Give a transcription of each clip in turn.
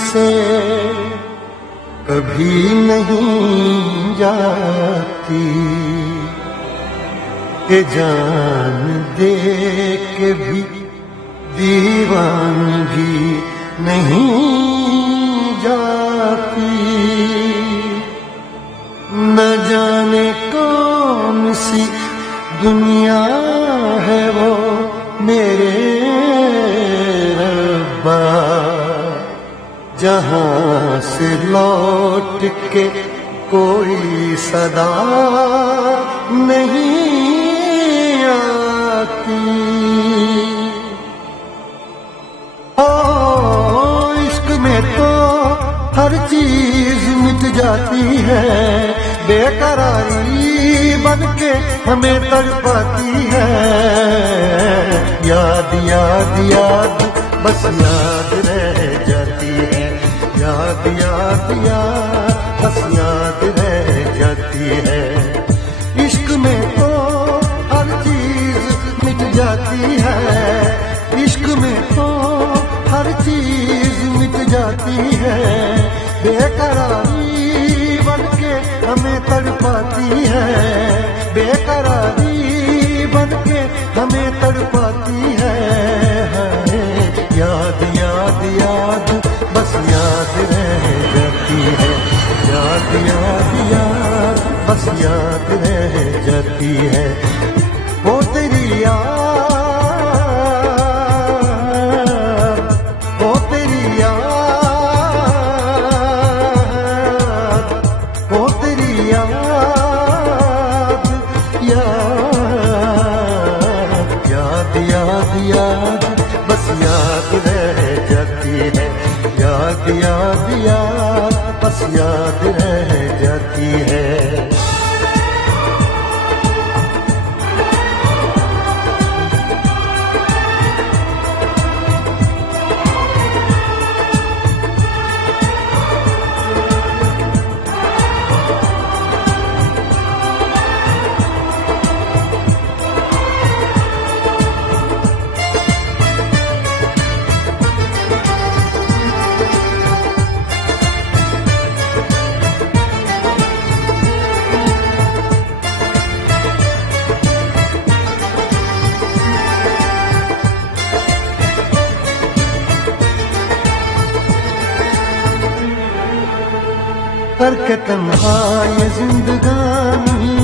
से कभी नहीं जाती, के जान दे के भी दीवानगी नहीं जाती। न जाने कौन सी दुनिया है वो मेरे रब्बा, जहां से लौट के कोई सदा नहीं आती। ओ इश्क में तो हर चीज मिट जाती है, बेकरारी बनके हमें तड़पाती है। याद याद याद बस याद रह जाती है, याद याद याद बस याद रह जाती है। इश्क में तो हर चीज मिट जाती है, इश्क में तो हर चीज मिट जाती है, बेकरारी बनके हमें तड़पाती है, बेकरारी बनके हमें तड़पाती है। याद याद याद बस याद रह जाती है, याद याद याद बस याद रह जाती है। वो तेरी याद, वो तेरी याद, वो तेरी याद, याद याद याद बस याद रह जाती है, याद याद याद बस याद रह जाती है। करके तन्हा ये जिंदगानी,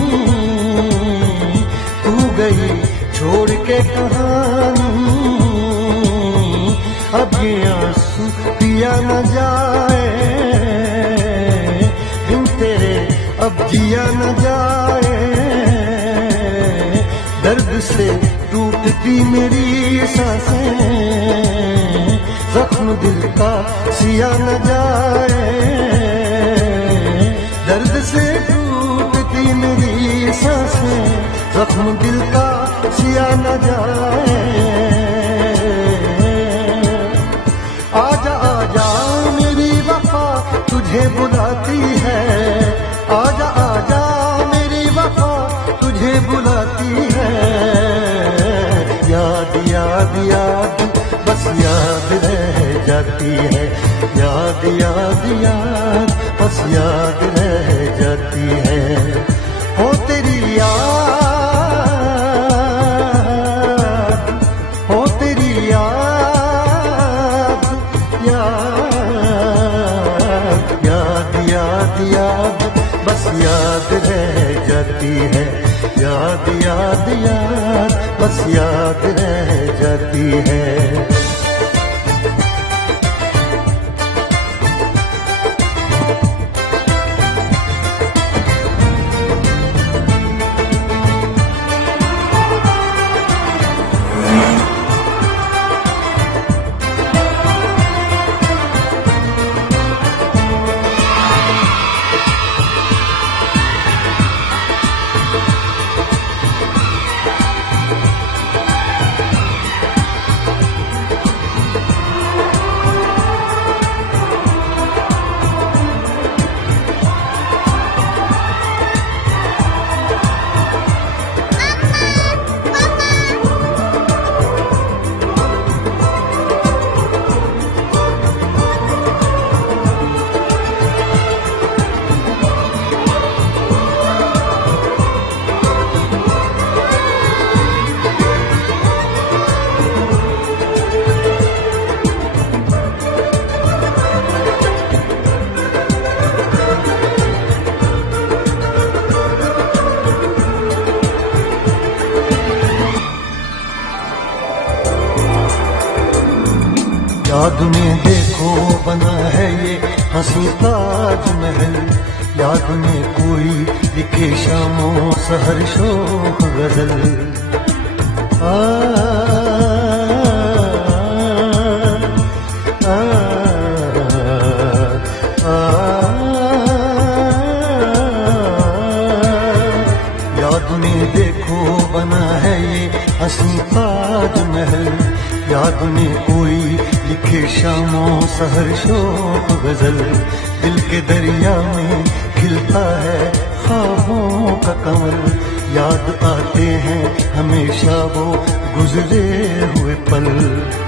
तू गई छोड़ के कहानी। अब ये आंसू पिया न जाए, बिन तेरे अब जिया न जाए। दर्द से टूटती मेरी सांसें, जख्म दिल का सिया न जाए। दर्द से टूटती मेरी सांसें, जख्म दिल का सिया न जाए। आजा आजा मेरी वफा तुझे बुलाती है, आजा आजा मेरी वफा तुझे बुलाती है। याद याद याद बस याद रह जाती है, याद याद याद बस याद रह जाती है। हो तेरी याद, हो तेरी याद, याद याद याद याद बस याद रह जाती है, याद याद याद बस याद रह जाती है। याद में देखो बना है ये हंसी ताजमहल, याद में कोई लिखे शामों सहर शोक गजल। आ, आ, आ, याद में देखो बना है ये हंसी ताजमहल, याद में कोई लिखे शामों सहर शोक गजल। दिल के दरिया में खिलता है ख्वाबों का कमल, याद आते हैं हमेशा वो गुजरे हुए पल।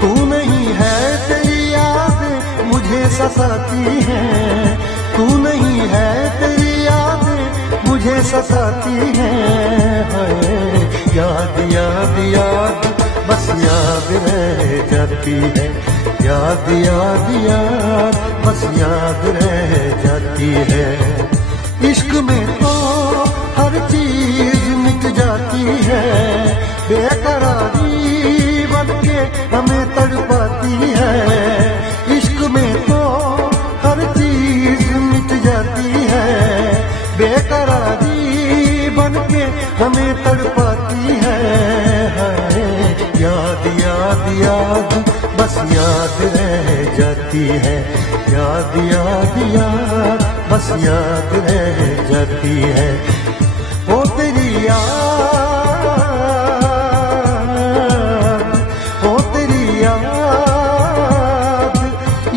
तू नहीं है तेरी याद मुझे सताती है, तू नहीं है तेरी याद मुझे सताती है। याद याद याद बस याद रह जाती है, याद याद याद बस याद रह जाती है। इश्क में तो हर चीज मिट जाती है, बेकरारी बनके हमें तड़पाती है। इश्क में तो हर चीज मिट जाती है, बेकरारी बनके हमें तड़पाती है। याद याद याद बस याद रह जाती है, याद याद याद बस याद रह जाती है। ओ तेरी याद, ओ तेरी याद,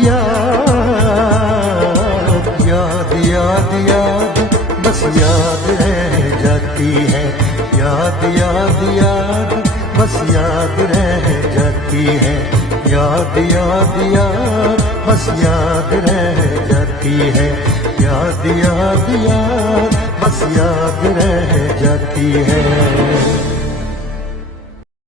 याद याद याद याद बस याद रह जाती है, याद याद याद बस याद रह जाती है। याद याद याद बस याद रह जाती है, याद याद याद बस याद रह जाती है।